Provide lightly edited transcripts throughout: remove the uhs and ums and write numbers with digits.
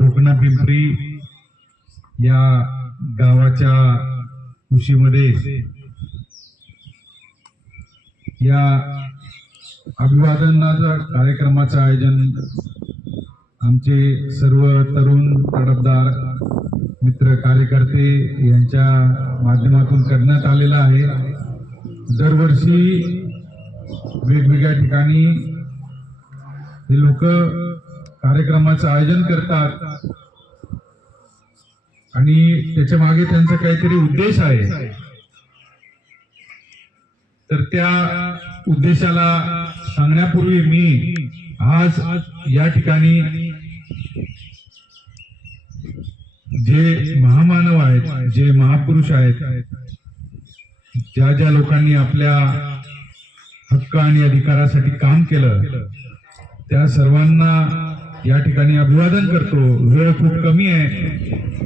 टोकणा पिंपरी या गावाच्या कुशीमध्ये या अभिवादनाचा कार्यक्रमाचं आयोजन आमचे सर्व तरुण तडफदार मित्र कार्यकर्ते यांच्या माध्यमातून करण्यात आलेला आहे। दरवर्षी वेगवेगळ्या ठिकाणी हे लोक कार्यक्रमाचं आयोजन करतात आणि त्याच्या मागे त्यांचा काहीतरी उद्देश आहे। तर त्या उद्देशाला सांगण्यापूर्वी मी आज या ठिकाणी जे महामानव आहेत, जे महापुरुष आहेत, ज्या ज्या लोकांनी आपल्या हक्क आणि अधिकारासाठी काम केलं, त्या सर्वांना या ठिकाणी अभिवादन करतो। वेळ खूप कमी आहे,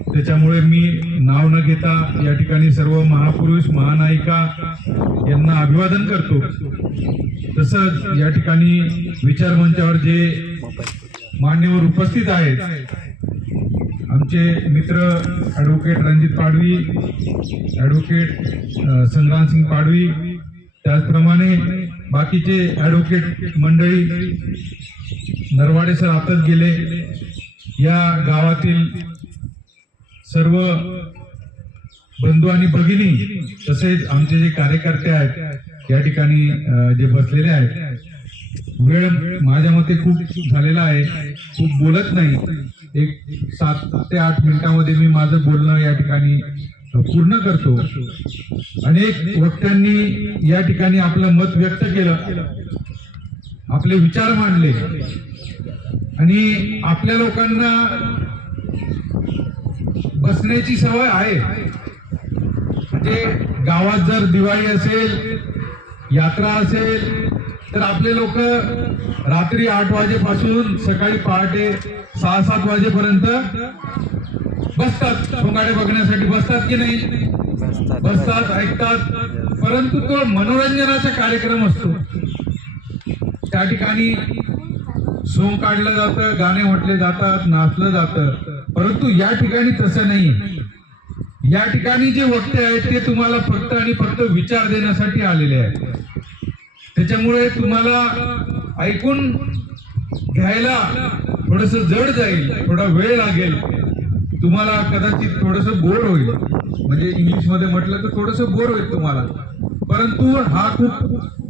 त्याच्यामुळे मी नाव न घेता या ठिकाणी सर्व महापुरुष महानायिका यांना अभिवादन करतो। तसंच या ठिकाणी विचार मंचावर जे मान्यवर उपस्थित आहेत, आमचे मित्र ॲडव्होकेट रणजित पाडवी, ॲडव्होकेट संग्रामसिंग पाडवी, त्याचप्रमाणे बाकीचे ॲडव्होकेट मंडळी, नरवाडे सर आताच गेले, या गावातील सर्व बंधू आणि भगिनी, तसेच आमचे जे कार्यकर्ते आहेत या ठिकाणी जे बसलेले आहेत। वेळ माझ्या मते खूप झालेला आहे, खूप बोलत नाही, एक 7 ते 8 मिनिटांमध्ये मी माझं बोलणं या ठिकाणी पूर्ण करतो। अनेक वक्त्यांनी या ठिकाणी आपलं मत व्यक्त केलं, आपले विचार मांडले आणि आपल्या लोकांना बसण्याची सवय आहे। म्हणजे गावात जर दिवाळी असेल, यात्रा असेल, तर आपले लोक रात्री 8 वाजेपासून सकाळी पहाटे 6-7 वाजेपर्यंत बसतात, सोंगाडे बघण्यासाठी बसतात की नाही? बसतात, ऐकतात। परंतु तो मनोरंजनाचा कार्यक्रम असतो, त्या ठिकाणी सोंग काढलं जातं, गाणे म्हटले जातात, नाचलं जातं। परंतु या ठिकाणी तसं नाही। या ठिकाणी जे वक्ते आहेत ते तुम्हाला फक्त आणि फक्त विचार देण्यासाठी आलेले आहेत। त्याच्यामुळे तुम्हाला ऐकून घ्यायला थोडस जड जाईल, थोडा वेळ लागेल, तुम्हाला कदाचित थोडस बोर होईल, म्हणजे इंग्लिश मध्ये म्हटलं तर थोडस बोर होईल तुम्हाला। परंतु हा खूप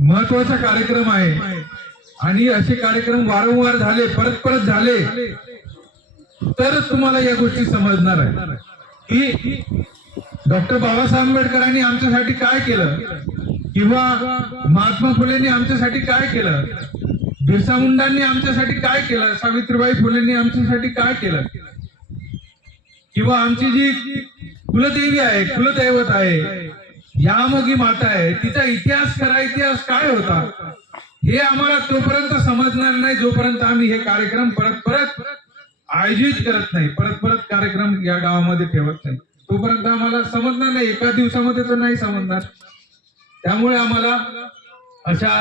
महत्वाचा कार्यक्रम आहे आणि असे कार्यक्रम वारंवार झाले, परत परत झाले, तरच तुम्हाला या गोष्टी समजणार आहे की डॉक्टर बाबासाहेब आंबेडकरांनी आमच्यासाठी काय केलं, किंवा महात्मा फुलेंनी आमच्यासाठी काय केलं, बिरसा मुंडांनी आमच्यासाठी काय केलं, सावित्रीबाई फुलेंनी आमच्यासाठी काय केलं, किंवा आमची जी कुलदेवी आहे, कुलदैवत आहे, यामोगी माता आहे, तिचा इतिहास, खरा इतिहास काय होता, हे आम्हाला तोपर्यंत समजणार नाही जोपर्यंत आम्ही हे कार्यक्रम परत परत आयोजित करत नाही, परत परत कार्यक्रम या गावामध्ये ठेवत नाही, तोपर्यंत आम्हाला समजणार नाही। एका दिवसामध्ये तर नाही समजणार। त्यामुळे आम्हाला अशा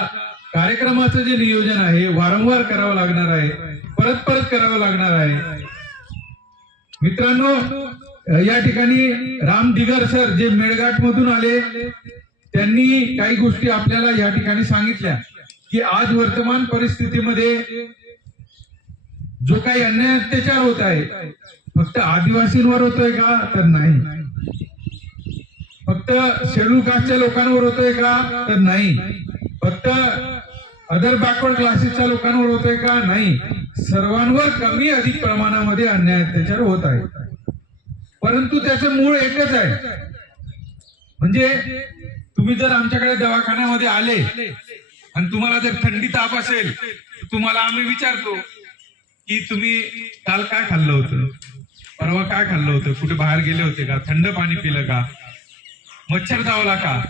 कार्यक्रमाचं जे नियोजन आहे वारंवार करावं लागणार आहे, परत परत करावं लागणार आहे। मित्रांनो, या ठिकाणी राम दिगर सर जे मेळघाट मधून आले, त्यांनी काही गोष्टी आपल्याला या ठिकाणी सांगितल्या की आज वर्तमान परिस्थितीमध्ये जो काही अन्याय अत्याचार होत आहे फक्त आदिवासींवर होतोय का, तर नाही। फक्त शेड्यूल कास्टच्या लोकांवर होतोय का, तर नाही। फक्त अदर बॅकवर्ड क्लासेसच्या लोकांवर होतोय का, नाही। सर्वांवर कमी अधिक प्रमाणामध्ये अन्याय अत्याचार होत आहे। परंतु त्याचं मूळ एकच आहे, म्हणजे तुम्ही जर आमच्याकडे दवाखान्यामध्ये आले आणि तुम्हाला जर थंडी ताप असेल, तुम्हाला आम्ही विचारतो की तुम्ही काल काय खाल्लं होतं, परवा काय खाल्लं होतं, कुठे बाहेर गेले होते का, थंड पाणी पिलं का, मच्छर चावला का,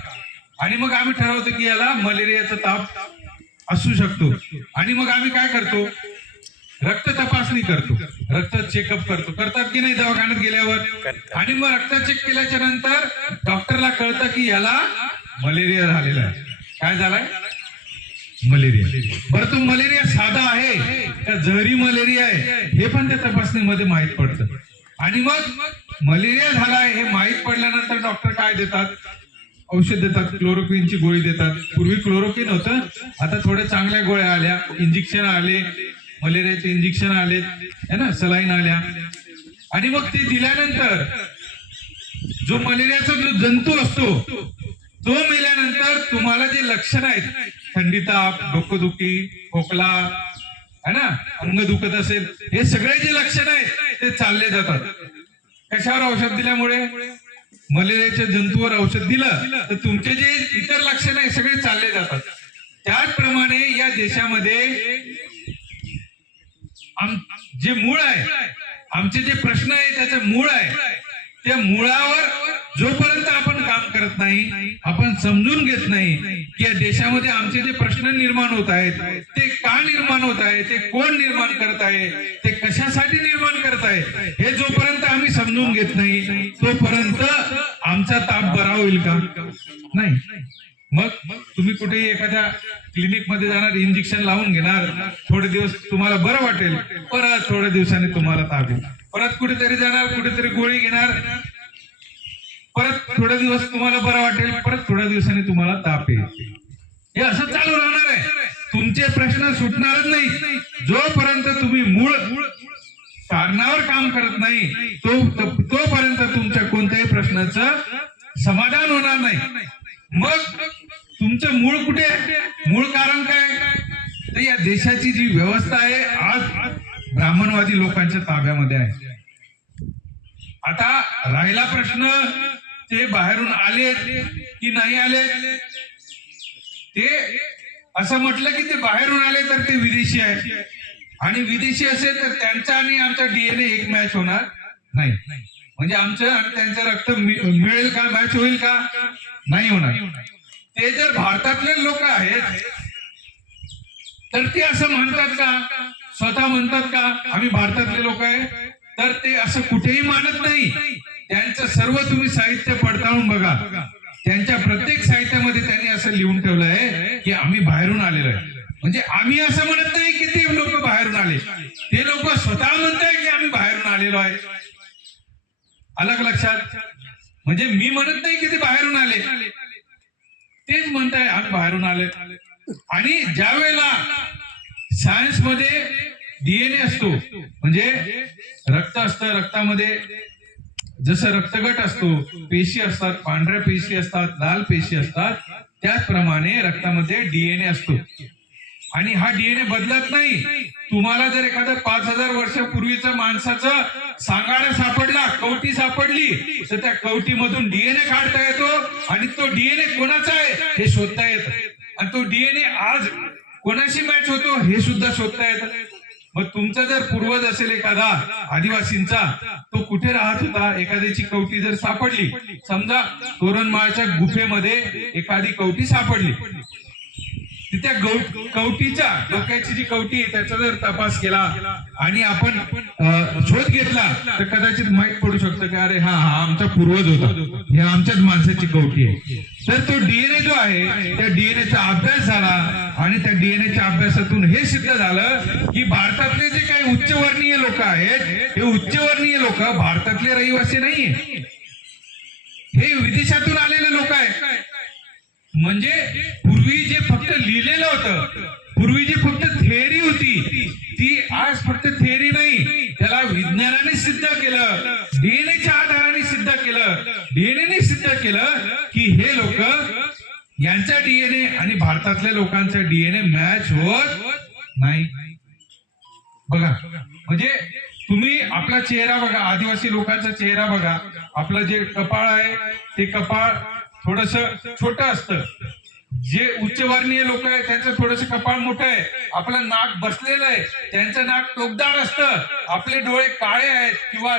आणि मग आम्ही ठरवतो की याला मलेरियाचा ताप असू शकतो। आणि मग आम्ही काय करतो, रक्त तपासणी करतो, रक्त चेकअप करतो, करतात की नाही दवाखान्यात गेल्यावर, आणि मग रक्त चेक केल्याच्या नंतर डॉक्टरला कळतं की याला मलेरिया झालेला आहे। काय झालाय? मलेरिया. बरं, तो मलेरिया साधा आहे का जहरी मलेरिया आहे हे पण त्या तपासणीमध्ये माहीत पडतं. आणि मग मलेरिया झाला हे माहीत पडल्यानंतर डॉक्टर काय देतात? औषध देतात, क्लोरोक्विनची गोळी देतात. पूर्वी क्लोरोक्विन होतं, आता थोड्या चांगल्या गोळ्या आल्या, इंजेक्शन आले, मलेरियाचे इंजेक्शन आले है ना, सलाईन आल्या. आणि मग ते दिल्यानंतर जो मलेरियाचा जो जंतू असतो तो मेल्यानंतर तुम्हाला जे लक्षण आहेत, थंडी, ताप, डोकंदुखी, खोकला है ना, अंग दुखत असेल, हे सगळे जे लक्षण आहेत ते चालले जातात. कशावर? औषध दिल्यामुळे. मलेरियाच्या जंतूवर औषध दिलं तर तुमचे जे इतर लक्षण आहे सगळे चालले जातात. त्याचप्रमाणे या देशामध्ये जे मूळ आहे, आमचे जे प्रश्न आहे त्याचं मूळ आहे, त्या मुळावर जोपर्यंत आपण काम करत नाही, आपण समजून घेत नाही की या देशामध्ये आमचे जे प्रश्न निर्माण होत आहेत ते का निर्माण होत आहे, ते कोण निर्माण करत आहे, ते कशासाठी निर्माण करत आहे, हे जोपर्यंत आम्ही समजून घेत नाही तोपर्यंत आमचा ताप बरा होईल का? नाही. मग तुम्ही कुठेही एखाद्या क्लिनिक मध्ये जाणार, इंजेक्शन लावून घेणार, थोडे दिवस तुम्हाला बरं वाटेल, परत थोड्या दिवसांनी तुम्हाला ताप येईल. परत कुठेतरी जाणार, कुठेतरी गोळी घेणार, परत थोडे दिवस तुम्हाला बरं वाटेल, परत थोड्या दिवसांनी तुम्हाला ताप येईल. हे असं चालू राहणार आहे. तुमचे प्रश्न सुटणारच नाही जोपर्यंत तुम्ही मूळ कारणावर काम करत नाही, तोपर्यंत तुमच्या कोणत्याही प्रश्नाचं समाधान होणार नाही. मग तुमचं मूळ कुठे आहे? मूळ कारण काय? तर या देशाची जी व्यवस्था आहे आज ब्राह्मणवादी लोकांच्या ताब्यामध्ये आहे. आता राहिला प्रश्न, ते बाहेरून आले की नाही आले. ते असं म्हटलं की ते बाहेरून आले तर ते विदेशी आहे, आणि विदेशी असेल तर त्यांचा आणि आमचा डीएनए एक मॅच होणार नाही. म्हणजे आमचं आणि त्यांचं रक्त मिळेल का, मॅच होईल का? नाही होणार. ते जर भारतातले लोक आहेत तर ते असं म्हणतात का, स्वतः म्हणतात का आम्ही भारतातले लोक आहे? तर ते असं कुठेही मानत नाही. त्यांचं सर्व तुम्ही साहित्य पडताळून बघा, त्यांच्या प्रत्येक साहित्यामध्ये त्यांनी असं लिहून ठेवलं आहे की आम्ही बाहेरून आलेलो आहे. म्हणजे आम्ही असं म्हणत नाही की ते लोक बाहेरून आले, ते लोक स्वतः म्हणताय की आम्ही बाहेरून आलेलो आहे. अलग लक्षात? म्हणजे मी म्हणत नाही की ते बाहेरून आले, तेच म्हणताय आम्ही बाहेरून आले. आणि ज्या वेळेला सायन्स मध्ये डीएनए असतो, म्हणजे रक्त असतं, रक्तामध्ये जसं रक्तगट असतो, पेशी असतात, पांढऱ्या पेशी असतात, लाल पेशी असतात, त्याचप्रमाणे रक्तामध्ये डीएनए असतो. आणि हा डीएनए बदलत नाही. तुम्हाला जर एखादा 5000 वर्षापूर्वीचा माणसाचं सांगाडा सापडला, कवटी सापडली, तर त्या कवटीमधून डीएनए काढता येतो आणि तो डीएनए कोणाचा आहे हे शोधता येतं. आणि तो डीएनए आज कोणाशी मॅच होतो हे सुद्धा शोधता येतं. मग तुमचा जर पूर्वज असेल एखादा आदिवासींचा, तो कुठे राहत होता, एखाद्याची कवटी जर सापडली, समजा तोरणमाळच्या गुफेमध्ये एखादी कवटी सापडली, त्या कवटीच्या डोक्याची जी कवटी आहे त्याचा जर तपास केला आणि आपण शोध घेतला तर कदाचित माहित पडू शकतं की अरे हा हा आमचा पूर्वज होता, हे आमच्याच माणसाची कवटी आहे. तर तो डीएनए जो आहे त्या डीएनएचा अभ्यास झाला आणि त्या डीएनएच्या अभ्यासातून हे सिद्ध झालं की भारतातले जे काही उच्चवर्णीय लोक आहेत हे उच्चवर्णीय लोक भारतातले रहिवासी नाहीये, हे विदेशातून आलेले लोक आहेत. म्हणजे पूर्वी जे फक्त लिहिलेलं होतं, पूर्वी जी फक्त थेअरी होती ती आज फक्त थेअरी नाही, त्याला विज्ञानाने सिद्ध केलं, डीएनएच्या आधाराने सिद्ध केलं. डीएनएने सिद्ध केलं की हे लोक, यांचा डीएनए आणि भारतातल्या लोकांचा डीएनए मॅच होत नाही. बघा, म्हणजे तुम्ही आपला चेहरा बघा, आदिवासी लोकांचा चेहरा बघा, आपलं जे कपाळ आहे ते कपाळ थोडस छोटं असतं. जे उच्चवर्णीय लोक आहेत त्यांचं थोडस कपाळ मोठं आहे. आपलं नाक बसलेलं आहे, त्यांचं नाक टोकदार असतं. आपले डोळे काळे आहेत किंवा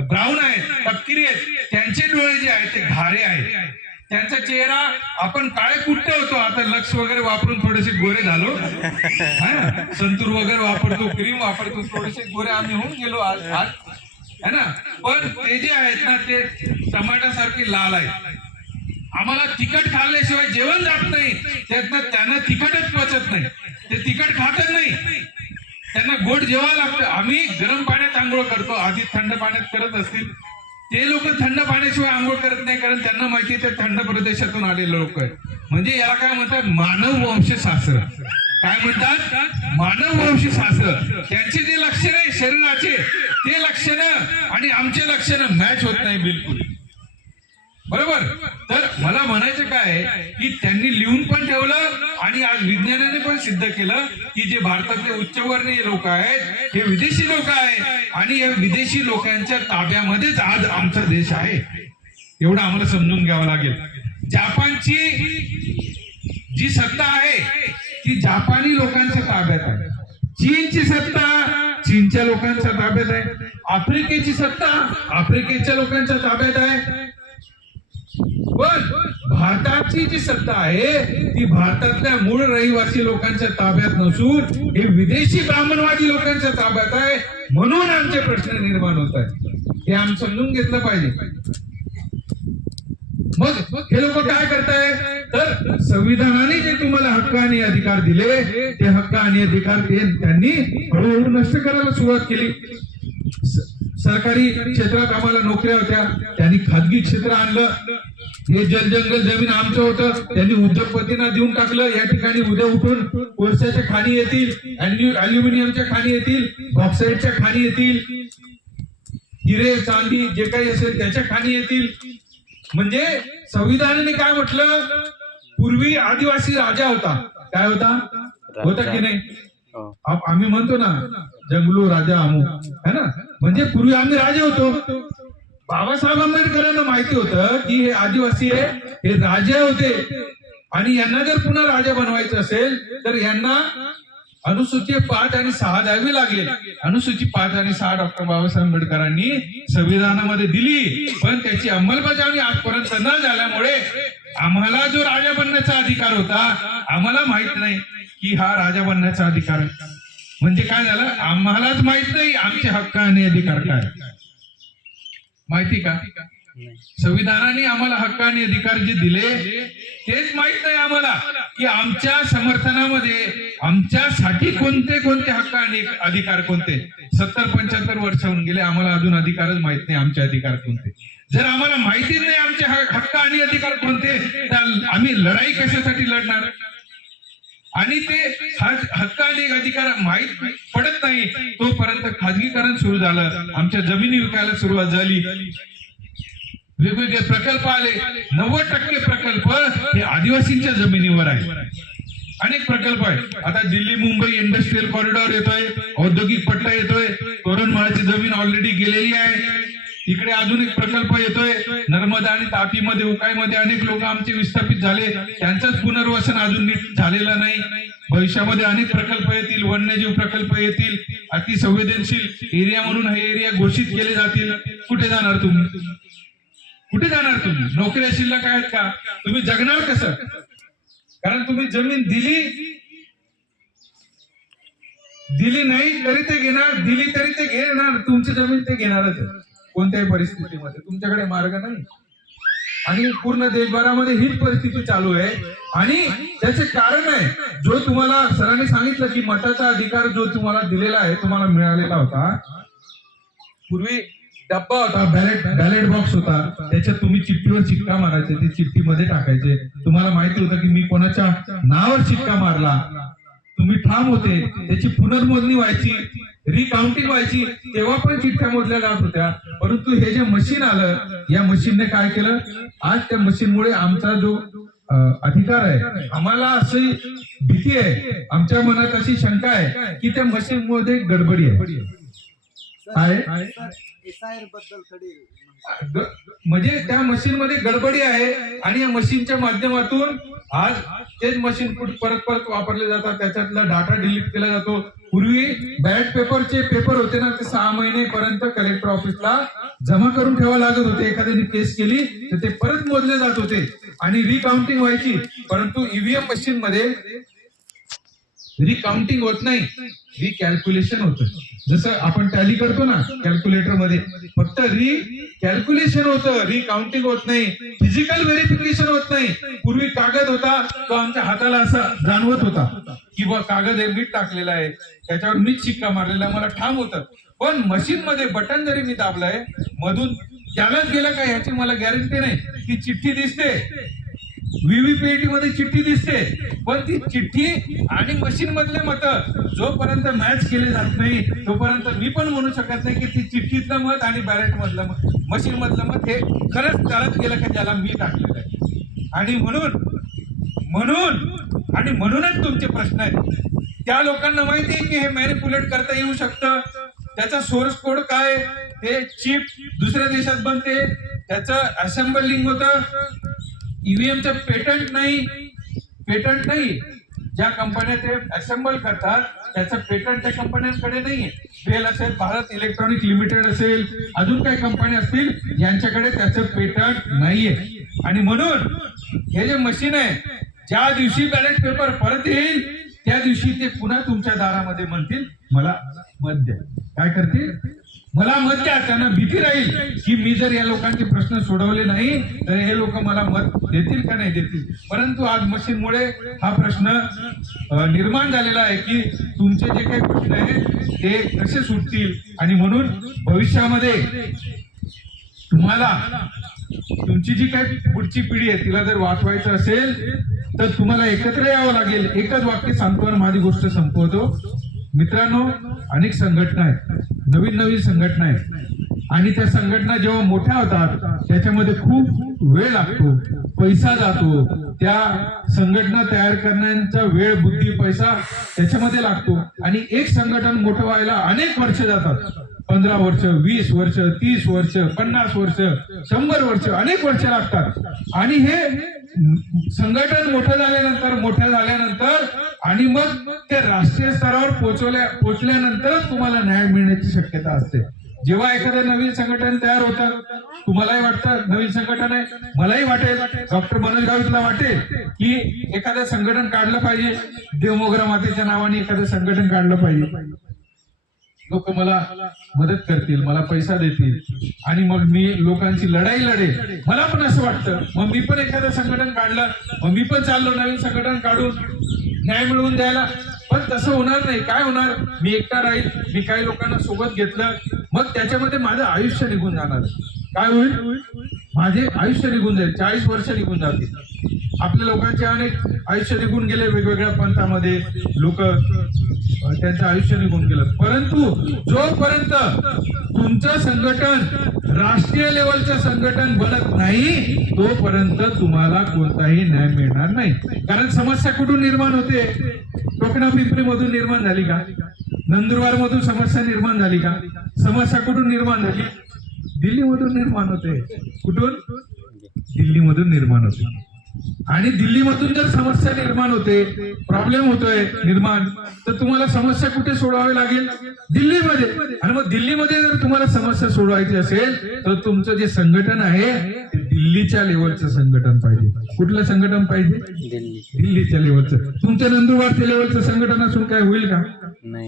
ब्राऊन आहेत, तपकिरी आहेत, त्यांचे डोळे जे आहेत ते घारे आहेत. त्यांचा चेहरा आपण काळे कुट्ट होतो, आता लक्स वगैरे वापरून थोडेसे गोरे झालो, संतूर वगैरे वापरतो, क्रीम वापरतो, थोडेसे गोरे आम्ही होऊन गेलो आज है ना. पण ते जे आहेत ना ते टमाट्यासारखे लाल आहेत. आम्हाला तिखट खाल्ल्याशिवाय जेवण जात नाही, त्यातनं त्यांना तिखटच पचत नाही, ते तिखट खातच नाही, त्यांना गोड जेवावं लागतं. आम्ही गरम पाण्यात आंघोळ करतो, आधी थंड पाण्यात करत असतील, ते लोक थंड पाण्याशिवाय आंघोळ करत नाही, कारण त्यांना माहिती ते थंड प्रदेशातून आलेले लोक आहेत. म्हणजे याला काय म्हणतात, मानव वंशशास्त्र. काय म्हणतात, मानव वंशशास्त्र. त्यांचे जे लक्षण आहे शरीराचे, ते लक्षण आणि आमचे लक्षण मॅच होत नाही बिलकुल. बरोबर. तर मला म्हणायचं काय की त्यांनी लिहून पण ठेवलं आणि आज विज्ञानाने पण सिद्ध केलं की जे भारतातले उच्चवर्णीय लोक आहेत हे विदेशी लोक आहेत आणि या विदेशी लोकांच्या ताब्यामध्येच आज आमचा देश आहे. एवढं आम्हाला समजून घ्यावं लागेल. जापानची जी सत्ता आहे ती जापानी लोकांच्या ताब्यात आहे. चीनची सत्ता चीनच्या लोकांच्या ताब्यात आहे. आफ्रिकेची सत्ता आफ्रिकेच्या लोकांच्या ताब्यात आहे. पण भारताची जी सत्ता आहे ती भारतातल्या मूळ रहिवासी लोकांच्या ताब्यात नसून हे विदेशी ब्राह्मणवादी लोकांच्या ताब्यात आहे. म्हणून आमचे प्रश्न निर्माण होत आहेत. हे आम्ही समजून घेतलं पाहिजे. मग हे लोक काय करताय, तर संविधानाने जे तुम्हाला हक्क आणि अधिकार दिले ते हक्क आणि अधिकार त्यांनी हळूहळू नष्ट करायला सुरुवात केली. सरकारी क्षेत्रात आम्हाला नोकऱ्या होत्या, त्यांनी खाजगी क्षेत्र आणलं. हे जलजंगल जमीन आमचं होतं, त्यांनी उद्योगपतींना देऊन टाकलं. या ठिकाणी उद्या उठून कोळशाच्या खाणी येतील, अल्युमिनियमच्या खाणी येतील, बॉक्साईटच्या खाणी येतील, हिरे चांदी जे काही असेल त्याच्या खाणी येतील. म्हणजे संविधानाने काय म्हटलं, पूर्वी आदिवासी राजा होता. काय होता की नाही? आम्ही म्हणतो ना जंगलो राजा आमू, है ना. म्हणजे पूर्वी आम्ही राजे होतो. बाबासाहेब आंबेडकरांना माहिती होतं की हे आदिवासी आहे, हे राजे होते आणि यांना जर पुन्हा राजा बनवायचं असेल तर यांना अनुसूची 5 आणि 6 द्यावी लागेल. अनुसूची 5 आणि 6 डॉक्टर बाबासाहेब आंबेडकरांनी संविधानामध्ये दिली, पण त्याची अंमलबजावणी आजपर्यंत न झाल्यामुळे आम्हाला जो राजा बनण्याचा अधिकार होता आम्हाला माहित नाही की हा राजा बनण्याचा अधिकार आहे. म्हणजे काय झालं, आम्हालाच माहित नाही आमचे हक्क आणि अधिकार काय. माहिती का? संविधानाने आम्हाला हक्क आणि अधिकार जे दिले तेच माहित नाही आम्हाला की आमच्या समर्थनामध्ये आमच्यासाठी कोणते कोणते हक्क आणि अधिकार कोणते. 70-75 वर्ष होऊन गेले, आम्हाला अजून अधिकारच माहित नाही आमचे अधिकार कोणते. जर आम्हाला माहितीच नाही आमचे हक्क आणि अधिकार कोणते तर आम्ही लढाई कशासाठी लढणार. आणि ते हक्क आणि अधिकार माहित पडत नाही तोपर्यंत खाजगीकरण सुरू झालं, आमच्या जमिनी विकायला सुरुवात झाली, वेगवेगळे प्रकल्प आले. 90% प्रकल्प हे आदिवासींच्या जमिनीवर आहे. अनेक प्रकल्प आहेत. आता दिल्ली मुंबई इंडस्ट्रियल कॉरिडॉर येतोय, औद्योगिक पट्टा येतोय, तोरणमाळाची जमीन ऑलरेडी गेलेली आहे. इकडे अजून एक प्रकल्प येतोय नर्मदा आणि तापीमध्ये, उकाईमध्ये अनेक लोक आमचे विस्थापित झाले, त्यांचंच पुनर्वसन अजून नीट झालेलं नाही. भविष्यामध्ये अनेक प्रकल्प येतील, वन्यजीव प्रकल्प येतील, अतिसंवेदनशील एरिया म्हणून हे एरिया घोषित केले जातील. कुठे जाणार तुम्ही? कुठे जाणार तुम्ही? नोकऱ्या शिल्लक आहेत का? तुम्ही जगणार कसं? कारण तुम्ही जमीन दिली नाही तरी ते घेणार, दिली तरी ते घेणार, तुमची जमीन ते घेणारच कोणत्याही परिस्थितीमध्ये. तुमच्याकडे मार्ग नाही. आणि पूर्ण देशभरामध्ये हीच परिस्थिती चालू आहे. आणि त्याचे कारण आहे जो तुम्हाला सरांनी सांगितलं की मताचा अधिकार जो तुम्हाला दिलेला आहे, तुम्हाला मिळालेला होता. पूर्वी डब्बा होता, बॅलेट बॉक्स होता, त्याच्यात तुम्ही चिठ्ठीवर शिक्का मारायचे, ते चिठ्ठीमध्ये टाकायचे. तुम्हाला माहिती होतं की मी कोणाच्या नावावर शिक्का मारला, तुम्ही ठाम होते. त्याची पुनर्मोजणी व्हायची, रिकाउंटिंग व्हायची, तेव्हा पण चिठ्ठ्या मोजल्या जात होत्या. परंतु हे जे मशीन आलं, या मशीनने काय केलं, आज त्या मशीनमुळे आमचा जो अधिकार आहे, आम्हाला अशी भीती आहे, आमच्या मनात अशी शंका आहे की त्या मशीन मध्ये गडबडी आहे. म्हणजे त्या मशीन मध्ये गडबडी आहे आणि या मशीनच्या माध्यमातून आज तेच मशीन परत वापरले जातात, त्याच्यातला डाटा डिलीट केला जातो. पूर्वी बॅलेट पेपरचे पेपर होते ना, ते 6 महिनेपर्यंत कलेक्टर ऑफिसला जमा करून ठेवावं लागत होते. एखाद्याने केस केली तर ते परत मोजले जात होते आणि रिकाउंटिंग व्हायची. परंतु ईव्हीएम मशीन मध्ये रिकाउंटिंग होत नाही, रिकॅल्क्युलेशन होतं. जसं आपण टॅली करतो ना कॅल्क्युलेटर मध्ये, फक्त रिकॅल्क्युलेशन होतं, रिकाउंटिंग होत नाही, फिजिकल व्हेरिफिकेशन होत नाही. पूर्वी कागद होता तो आमच्या हाताला असा जाणवत होता की बा कागद हे मीठ टाकलेला आहे, त्याच्यावर मीठ शिक्का मारलेला, मला ठाम होतं. पण मशीन मध्ये बटन जरी मी दाबलंय मधून त्यालाच गेलं का याची मला गॅरंटी नाही. ती चिठ्ठी दिसते, व्हीव्हीपीएटी मध्ये चिठ्ठी दिसते, पण ती चिठ्ठी आणि मशीन मधले मत जोपर्यंत मॅच केले जात नाही तोपर्यंत मी पण म्हणू शकत नाही की ती चिठ्ठीतलं मत आणि बॅलेट मधलं मत, मशीन मधलं मत हे खरंच त्यालाच गेलं का ज्याला मी टाकलेलं आहे. आणि म्हणूनच तुमचे प्रश्न आहेत. त्या लोकांना माहिती आहे की हे मॅनिप्युलेट करता येऊ शकतं. त्याचा सोर्स कोड काय, ते चिप दुसऱ्या देशात बनते, त्याचं असेंबलिंग होतं. ईव्हीएमचं पेटंट नाही. ज्या कंपन्या ते असेंबल करतात त्याचं पेटंट त्या कंपन्यांकडे नाहीये. बेल असेल, भारत इलेक्ट्रॉनिक लिमिटेड असेल, अजून काही कंपन्या असतील यांच्याकडे त्याचं पेटंट नाहीये. आणि म्हणून हे जे मशीन आहे, ज्या दिवशी बॅलेट पेपर परत येईल त्या दिवशी ते पुन्हा तुमच्या दारामध्ये म्हणतील मला मत द्या. काय करतील? मला मत द्या. त्यांना भीती राहील की मी जर या लोकांचे प्रश्न सोडवले नाही तर हे लोक मला मत देतील का नाही देतील. परंतु आज मशीनमुळे हा प्रश्न निर्माण झालेला आहे की तुमचे जे काही प्रश्न आहेत ते कसे सुटतील. आणि म्हणून भविष्यामध्ये तुम्हाला तुमची जी काही पुढची पिढी आहे तिला जर वाचवायचं असेल तर तुम्हाला एकत्र यावं लागेल. एकच वाक्य सांगतो आणि माझी गोष्ट संपवतो. मित्रांनो, अनेक संघटना आहेत, नवीन संघटना आहेत, आणि त्या संघटना जेव्हा मोठ्या होतात त्याच्यामध्ये खूप वेळ लागतो, पैसा जातो. त्या संघटना तयार करण्याचा वेळ, बुद्धी, पैसा त्याच्यामध्ये लागतो. आणि एक संघटन मोठं व्हायला अनेक वर्ष जातात. 15 वर्ष, 20 वर्ष, 30 वर्ष, 50 वर्ष, 100 वर्ष, अनेक वर्ष लागतात. आणि हे संघटन मोठं झाल्यानंतर आणि मग ते राष्ट्रीय स्तरावर पोहोचल्यानंतर तुम्हाला न्याय मिळण्याची शक्यता असते. जेव्हा एखादं नवीन संघटन तयार होतं, तुम्हालाही वाटतं नवीन संघटन आहे, मलाही वाटेल, डॉक्टर मनोज गावितला वाटेल की एखादं संघटन काढलं पाहिजे, देवमोगरा मातेच्या नावाने एखादं संघटन काढलं पाहिजे. लोक मला मदत करतील, मला पैसा देतील आणि मग मी लोकांची लढाई लढेल. मला पण असं वाटतं, मग मी पण एखादं संघटन काढलं, मग मी पण चाललो नवीन संघटन काढून न्याय मिळवून द्यायला. पण तसं होणार नाही. काय होणार? मी एकटा राहील, मी काही लोकांना सोबत घेतलं, मग त्याच्यामध्ये माझं आयुष्य निघून जाणार. काय होईल? माझे आयुष्य निघून जाईल, 40 वर्ष निघून जातील. आपल्या लोकांचे अनेक आयुष्य निघून गेले, वेगवेगळ्या पंथामध्ये लोक त्यांचं आयुष्य निघून गेलं. परंतु जोपर्यंत तुमचं संघटन राष्ट्रीय लेवलचं संघटन बनत नाही तोपर्यंत तुम्हाला कोणताही न्याय मिळणार नाही. कारण समस्या कुठून निर्माण होते? टोकणा पिंपरी मधून निर्माण झाली का? नंदुरबार मधून समस्या निर्माण झाली का? समस्या कुठून निर्माण झाली? दिल्लीमधून निर्माण होते. कुठून? दिल्लीमधून निर्माण होते. आणि दिल्लीमधून जर समस्या निर्माण होते, प्रॉब्लेम होतोय निर्माण, तर तुम्हाला समस्या कुठे सोडवावी लागेल? दिल्लीमध्ये. आणि मग दिल्लीमध्ये जर तुम्हाला समस्या सोडवायची असेल तर तुमचं जे संघटन आहे ते दिल्लीच्या लेवलचं संघटन पाहिजे. कुठलं संघटन पाहिजे? दिल्लीच्या लेवलचं. तुमच्या नंदुरबारच्या लेवलचं संघटन असून काय होईल का?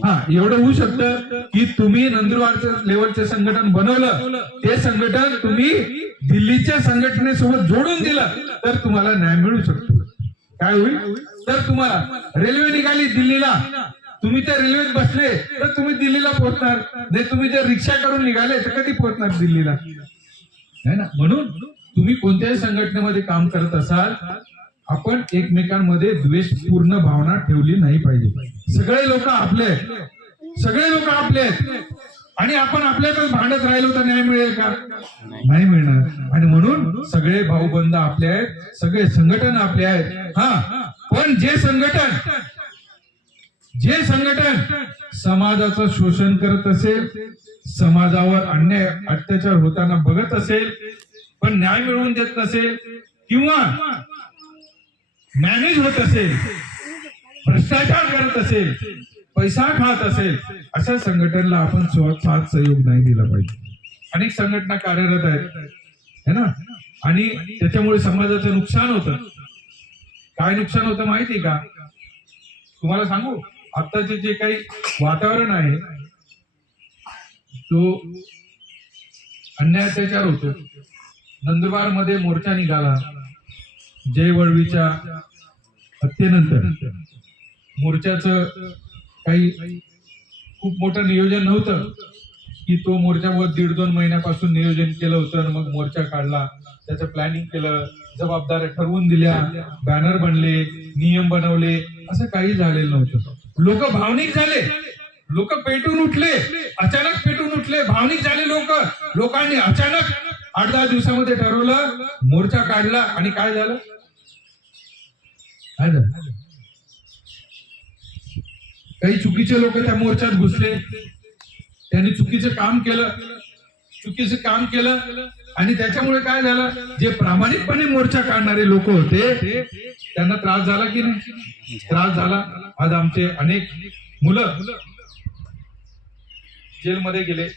हा, एवढं होऊ शकतं की तुम्ही नंदुरबारचं लेवलचं संघटन बनवलं, ते संघटन तुम्ही दिल्लीच्या संघटनेसोबत जोडून दिलं तर तुम्हाला न्याय मिळू शकतो. काय होईल? तर तुम्हाला रेल्वे निघाली दिल्लीला, तुम्ही त्या रेल्वेत बसले तर तुम्ही दिल्लीला पोहोचणार नाही. तुम्ही जर रिक्षा करून निघाले तर कधी पोहोचणार दिल्लीला? है ना? म्हणून तुम्ही कोणत्याही संघटनेमध्ये काम करत असाल, आपण एकमेकांमध्ये द्वेषपूर्ण भावना ठेवली नाही पाहिजे. सगळे लोक आपले आहेत आणि आपण आपल्यातच भांडत राहिलो तर न्याय मिळेल का? नाही मिळणार. आणि म्हणून सगळे भाऊबंद आपले आहेत, सगळे संघटन आपले आहेत. हा, पण जे संघटन समाजाचं शोषण करत असेल, समाजावर अन्याय अत्याचार होताना बघत असेल, पण न्याय मिळवून देत नसेल किंवा मॅनेज होत असेल, भ्रष्टाचार करत असेल, पैसा खात असेल, अशा संघटनेला आपण साथ सहयोग नाही दिला पाहिजे. अनेक संघटना कार्यरत आहेत, है ना? आणि त्याच्यामुळे समाजाचं नुकसान होतं. काय नुकसान होतं माहिती का? तुम्हाला सांगू? आताचे जे काही वातावरण आहे तो अन्याय अत्याचार होतो. नंदुरबार मध्ये मोर्चा निघाला जय वळवीच्या हत्येनंतर. मोर्चाचं काही खूप मोठं नियोजन नव्हतं की तो मोर्चा वर 1.5-2 महिन्यापासून नियोजन केलं होतं आणि मग मोर्चा काढला. त्याचं प्लॅनिंग केलं, जबाबदाऱ्या ठरवून दिल्या, बॅनर बनले, नियम बनवले, असं काही झालेलं नव्हतं. लोक भावनिक झाले, लोक पेटून उठले, अचानक पेटून उठले, भावनिक झाले लोक. लोकांनी अचानक 8-10 दिवसामध्ये ठरवलं, मोर्चा काढला आणि काय झालं? काही चुकीचे लोक त्या मोर्चात घुसले, त्यांनी चुकीचं काम केलं आणि त्याच्यामुळे काय झालं? जे प्रामाणिकपणे मोर्चा काढणारे लोक होते त्यांना त्रास झाला की नाही? त्रास झाला. आज आमचे अनेक मुलं जेलमध्ये गेले,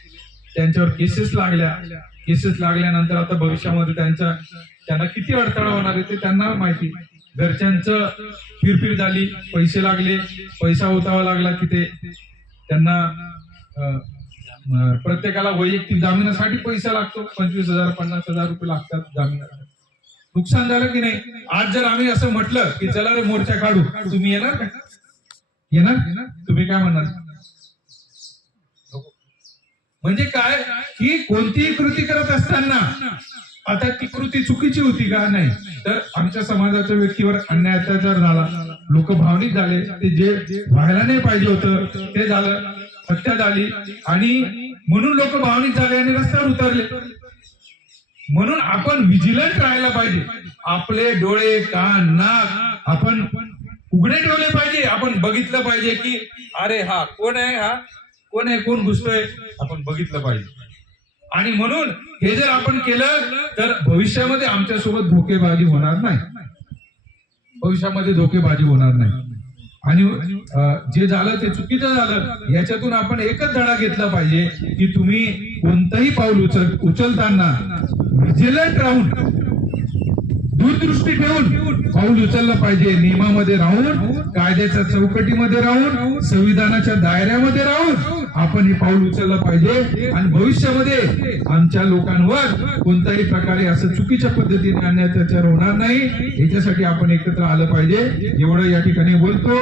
त्यांच्यावर केसेस लागल्यानंतर आता भविष्यामध्ये त्यांना किती अडथळा होणार आहे ते त्यांना माहिती. घरच्यांचं फिरफिर झाली, पैसे लागले, पैसा ओतावा लागला तिथे त्यांना. प्रत्येकाला वैयक्तिक जामिनासाठी पैसा लागतो, 25,000-50,000 रुपये लागतात जामिनासाठी. नुकसान झालं की नाही? आज जर आम्ही असं म्हटलं की चला रे मोर्चा काढू, तुम्ही येणार का? येणार? तुम्ही काय म्हणणार? म्हणजे काय की कोणतीही कृती करत असताना आता ती कृती चुकीची होती का? नाही. तर आमच्या समाजाच्या व्यक्तीवर अन्याय अत्याचार झाला, लोक भावनिक झाले, ते जे व्हायला नाही पाहिजे होतं ते झालं, हत्या झाली आणि म्हणून लोक भावनिक झाले आणि रस्त्यावर उतरले. म्हणून आपण विजिलंट राहायला पाहिजे. आपले डोळे, कान, नाक आपण उघडे ठेवले पाहिजे. आपण बघितलं पाहिजे की अरे हा कोण आहे, कोण घुसतोय, आपण बघितलं पाहिजे. आणि म्हणून हे जर आपण केलं तर भविष्यामध्ये आमच्यासोबत धोकेबाजी होणार नाही, आणि जे झालं ते चुकीचं झालं. याच्यातून आपण एकच धडा घेतला पाहिजे की तुम्ही कोणतंही पाऊल उचलताना विजिलंट राहून, दूरदृष्टी ठेवून पाऊल उचललं पाहिजे. नियमामध्ये राहून, कायद्याच्या चौकटीमध्ये राहून, संविधानाच्या दायऱ्यामध्ये राहून आपण हे पाऊल उचललं पाहिजे. आणि भविष्यामध्ये आमच्या लोकांवर कोणत्याही प्रकारे असं चुकीच्या पद्धतीने अन्याय अत्याचार होणार नाही, याच्यासाठी आपण एकत्र आलं पाहिजे. एवढं या ठिकाणी बोलतो.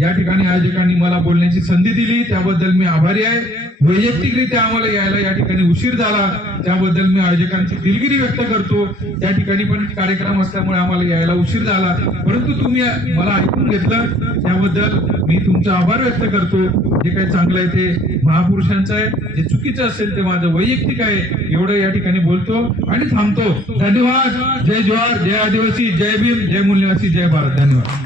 या ठिकाणी आयोजकांनी मला बोलण्याची संधी दिली त्याबद्दल मी आभारी आहे. वैयक्तिकरित्या आम्हाला यायला या ठिकाणी उशीर झाला त्याबद्दल मी आयोजकांची दिलगिरी व्यक्त करतो. त्या ठिकाणी पण कार्यक्रम असल्यामुळे आम्हाला यायला उशीर झाला, परंतु तुम्ही मला ऐकून घेतलं त्याबद्दल मी तुमचा आभार व्यक्त करतो. जे काही चांगलं आहे ते महापुरुषांचं आहे, जे चुकीचं असेल ते माझं वैयक्तिक आहे. एवढं या ठिकाणी बोलतो आणि थांबतो. धन्यवाद. जय जवाहर, जय आदिवासी, जय भीम, जय मूल्यवासी, जय भारत. धन्यवाद.